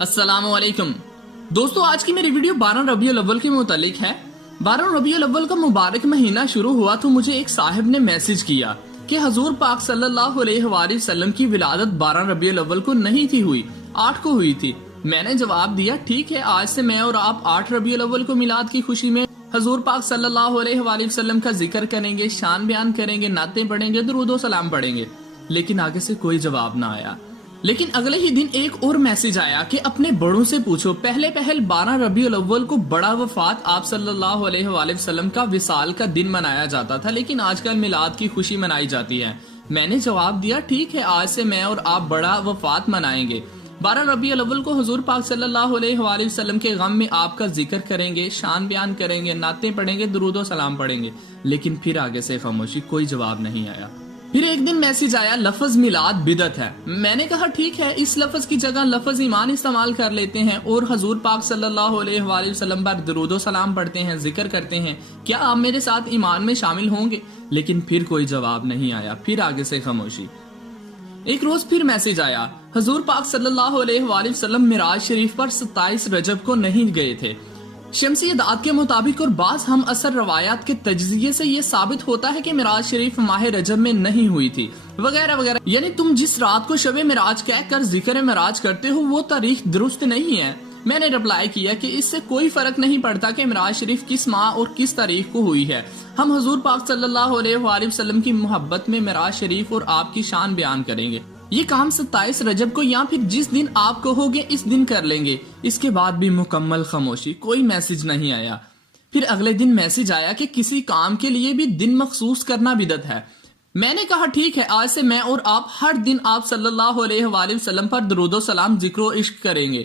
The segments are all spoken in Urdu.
السلام علیکم دوستو، آج کی میری ویڈیو 12 ربیع الاول کے متعلق ہے۔ 12 ربیع الاول کا مبارک مہینہ شروع ہوا تو مجھے ایک صاحب نے میسج کیا کہ حضور پاک صلی اللہ علیہ وآلہ وسلم کی ولادت 12 ربیع الاول کو نہیں تھی ہوئی، 8 کو ہوئی تھی۔ میں نے جواب دیا ٹھیک ہے، آج سے میں اور آپ 8 ربیع الاول کو میلاد کی خوشی میں حضور پاک صلی اللہ علیہ وآلہ وسلم کا ذکر کریں گے، شان بیان کریں گے، نعتیں پڑھیں گے، درود و سلام پڑھیں گے۔ لیکن آگے سے کوئی جواب نہ آیا۔ لیکن اگلے ہی دن ایک اور میسج آیا کہ اپنے بڑوں سے پوچھو۔ پہلے 12 ربیع الاول کو بڑا وفات آپ صلی اللہ علیہ وآلہ وسلم کا وصال کا دن منایا جاتا تھا، لیکن آج کل میلاد کی خوشی منائی جاتی ہے۔ میں نے جواب دیا ٹھیک ہے، آج سے میں اور آپ بڑا وفات منائیں گے۔ 12 ربیع الاول کو حضور پاک صلی اللہ علیہ وآلہ وسلم کے غم میں آپ کا ذکر کریں گے، شان بیان کریں گے، نعتیں پڑھیں گے، درود و سلام پڑھیں گے۔ لیکن پھر آگے سے خاموشی، کوئی جواب نہیں آیا۔ پھر ایک دن میسج آیا لفظ میلاد بدعت ہے۔ میں نے کہا ٹھیک ہے، اس لفظ کی جگہ لفظ ایمان استعمال کر لیتے ہیں اور حضور پاک صلی اللہ علیہ وآلہ وسلم پر درود و سلام پڑھتے ہیں، ذکر کرتے ہیں۔ کیا آپ میرے ساتھ ایمان میں شامل ہوں گے؟ لیکن پھر کوئی جواب نہیں آیا۔ پھر آگے سے خاموشی۔ ایک روز پھر میسج آیا، حضور پاک صلی اللہ علیہ وآلہ وسلم معراج شریف پر 27 رجب کو نہیں گئے تھے۔ شمسی اعداد کے مطابق اور بعض ہم اثر روایات کے تجزیے سے یہ ثابت ہوتا ہے کہ معراج شریف ماہ رجب میں نہیں ہوئی تھی، وغیرہ وغیرہ۔ یعنی تم جس رات کو شب معراج کہہ کر ذکر معراج کرتے ہو وہ تاریخ درست نہیں ہے۔ میں نے رپلائی کیا کہ اس سے کوئی فرق نہیں پڑتا کہ معراج شریف کس ماہ اور کس تاریخ کو ہوئی ہے۔ ہم حضور پاک صلی اللہ علیہ وآلہ وسلم کی محبت میں معراج شریف اور آپ کی شان بیان کریں گے۔ یہ کام 27 رجب کو یا پھر جس دن آپ کہو گے اس دن کر لیں گے۔ اس کے بعد بھی مکمل خاموشی، کوئی میسج نہیں آیا۔ پھر اگلے دن میسج آیا کہ کسی کام کے لیے بھی دن مخصوص کرنا بدعت ہے۔ میں نے کہا ٹھیک ہے، آج سے میں اور آپ ہر دن آپ صلی اللہ علیہ وآلہ وسلم پر درود و سلام، ذکر و عشق کریں گے۔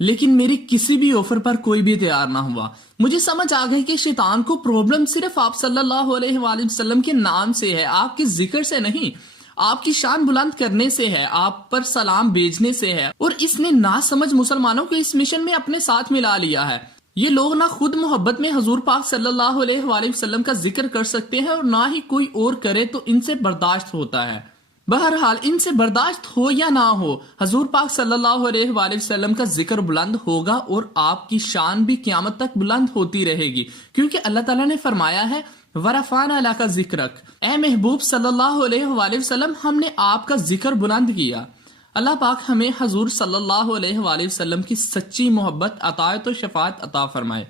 لیکن میری کسی بھی آفر پر کوئی بھی تیار نہ ہوا۔ مجھے سمجھ آ گئی کہ شیطان کو پرابلم صرف آپ صلی اللہ علیہ وآلہ وسلم کے نام سے ہے، آپ کے ذکر سے نہیں، آپ کی شان بلند کرنے سے ہے، آپ پر سلام بھیجنے سے ہے۔ اور اس نے نا سمجھ مسلمانوں کو اس مشن میں اپنے ساتھ ملا لیا ہے۔ یہ لوگ نہ خود محبت میں حضور پاک صلی اللہ علیہ وآلہ وسلم کا ذکر کر سکتے ہیں اور نہ ہی کوئی اور کرے تو ان سے برداشت ہوتا ہے۔ بہرحال ان سے برداشت ہو یا نہ ہو، حضور پاک صلی اللہ علیہ وآلہ وسلم کا ذکر بلند ہوگا اور آپ کی شان بھی قیامت تک بلند ہوتی رہے گی، کیونکہ اللہ تعالیٰ نے فرمایا ہے وَرَفَعْنَا لَكَ ذِكْرَكَ، اے محبوب صلی اللہ علیہ وآلہ وسلم، ہم نے آپ کا ذکر بلند کیا۔ اللہ پاک ہمیں حضور صلی اللہ علیہ وآلہ وسلم کی سچی محبت، اطاعت و شفاعت عطا فرمائے،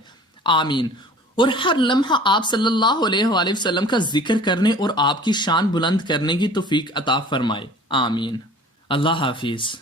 آمین۔ اور ہر لمحہ آپ صلی اللہ علیہ وآلہ وسلم کا ذکر کرنے اور آپ کی شان بلند کرنے کی توفیق عطا فرمائے، آمین۔ اللہ حافظ۔